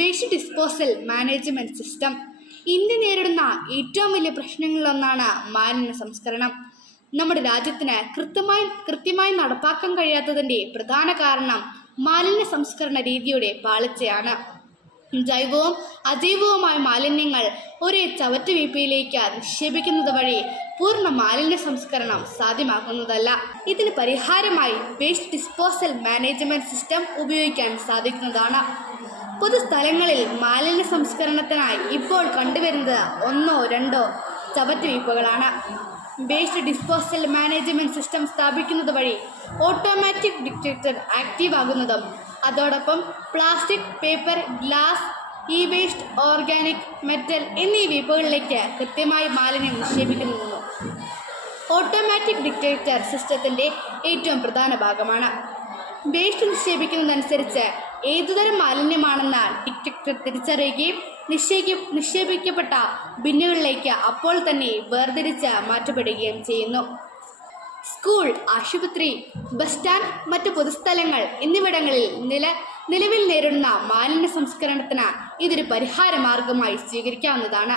Waste disposal management system. India നേരിടുന്ന ഏറ്റവും വലിയ പ്രശ്നങ്ങളിലൊന്നാണ് മാലിന്യ സംസ്കരണം. നമ്മുടെ രാജ്യത്തിന് കൃത്യമായി നടപ്പാക്കാൻ കഴിയാത്തതിൻ്റെ പ്രധാന കാരണം മാലിന്യ സംസ്കരണ രീതിയുടെ പാളിച്ചയാണ്. ജൈവവും അജൈവവുമായ മാലിന്യങ്ങൾ ഒരേ ചവറ്റുവീപ്പയിലേക്ക് നിക്ഷേപിക്കുന്നത് വഴി പൂർണ്ണ മാലിന്യ സംസ്കരണം സാധ്യമാക്കുന്നതല്ല. ഇതിന് പരിഹാരമായി വേസ്റ്റ് ഡിസ്പോസൽ മാനേജ്മെന്റ് സിസ്റ്റം ഉപയോഗിക്കാൻ സാധിക്കുന്നതാണ്. പൊതുസ്ഥലങ്ങളിൽ മാലിന്യ സംസ്കരണത്തിനായി ഇപ്പോൾ കണ്ടുവരുന്നത് 1-2 ചവറ്റുവീപ്പുകളാണ്. വേസ്റ്റ് ഡിസ്പോസൽ മാനേജ്മെന്റ് സിസ്റ്റം സ്ഥാപിക്കുന്നത് വഴി ഓട്ടോമാറ്റിക് ഡിറ്റക്ടർ ആക്റ്റീവ് ആകുന്നതും അതോടൊപ്പം plastic, paper, glass, E waste, organic, metal എന്നീ വീപ്പുകളിലേക്ക് കൃത്യമായി മാലിന്യം നിക്ഷേപിക്കുന്നതും ഓട്ടോമാറ്റിക് ഡിറ്റക്ടർ സിസ്റ്റത്തിൻ്റെ ഏറ്റവും പ്രധാന ഭാഗമാണ്. വേസ്റ്റ് നിക്ഷേപിക്കുന്നതനുസരിച്ച് ഏതുതരം മാലിന്യമാണെന്ന് ഡിറ്റക്ടർ തിരിച്ചറിയുകയും നിക്ഷേപിക്കപ്പെട്ട ബിന്നുകളിലേക്ക് അപ്പോൾ തന്നെ വേർതിരിച്ച് മാറ്റപ്പെടുകയും ചെയ്യുന്നു. സ്കൂൾ, ആശുപത്രി, ബസ് സ്റ്റാൻഡ്, മറ്റ് പൊതുസ്ഥലങ്ങൾ എന്നിവിടങ്ങളിൽ നിലവിൽ നേരിടുന്ന മാലിന്യ സംസ്കരണത്തിന് ഇതൊരു പരിഹാര മാർഗമായി സ്വീകരിക്കാവുന്നതാണ്.